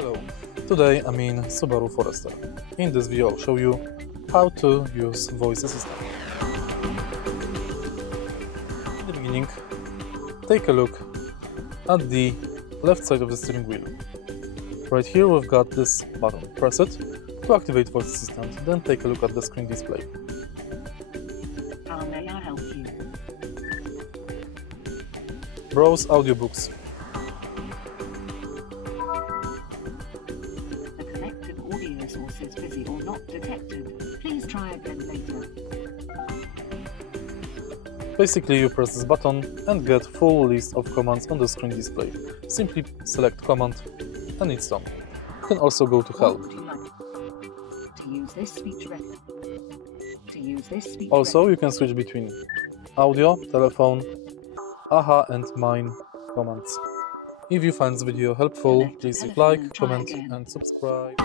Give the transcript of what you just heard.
Hello, today I'm in Subaru Forester. In this video I'll show you how to use voice assistant. In the beginning, take a look at the left side of the steering wheel. Right here we've got this button. Press it to activate voice assistant, then take a look at the screen display. How may I help you? Browse audiobooks. The connected audio source is busy or not detected. Please try again later. Basically, you press this button and get full list of commands on the screen display. Simply select command and it's done. You can also go to help. Would you like to use this speech Also, you can switch between audio, telephone, aha and mine commands. If you find this video helpful, please leave like, comment and subscribe.